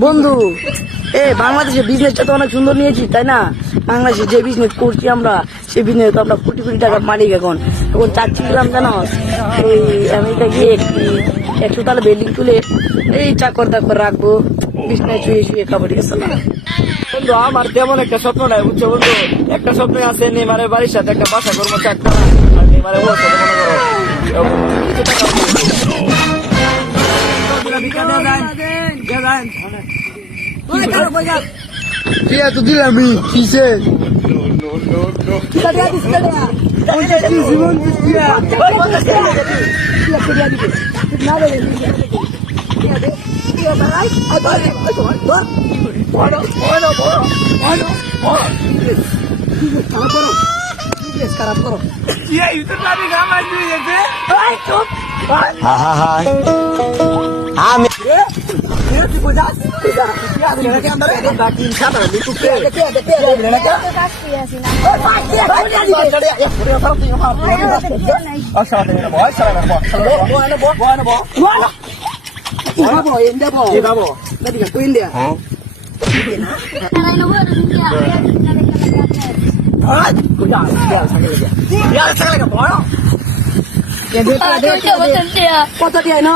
বন্ধু, বাংলাদেশে বিজনেসটা তো অনেক সুন্দর নিয়েছি, তাই না? বাংলাদেশে যে বিজনেস করছি আমরা, সেই বিজনেস তো আমরা কোটি কোটি টাকার মালিক। এখন চাচ্ছিলাম জানো, এই আমেরিকা গিয়ে একটি 100 তলা বিল্ডিং তুলে এই চাকর দাকর রাখবো, বিজনেস শুয়ে শুয়ে কাবাডি খেলা। বন্ধু আমার তেমন একটা স্বপ্ন নাই, বুঝছো বন্ধু? একটা স্বপ্ন আছে নেইমারের বাড়ির সাথে একটা বাসা করবো চারটা, আর নেইমারের বউ সাথে মনে করো কিছু টাকা টিয়া তো দিলামই কিসে খারাপ করো। আমি কত দিয়ে না?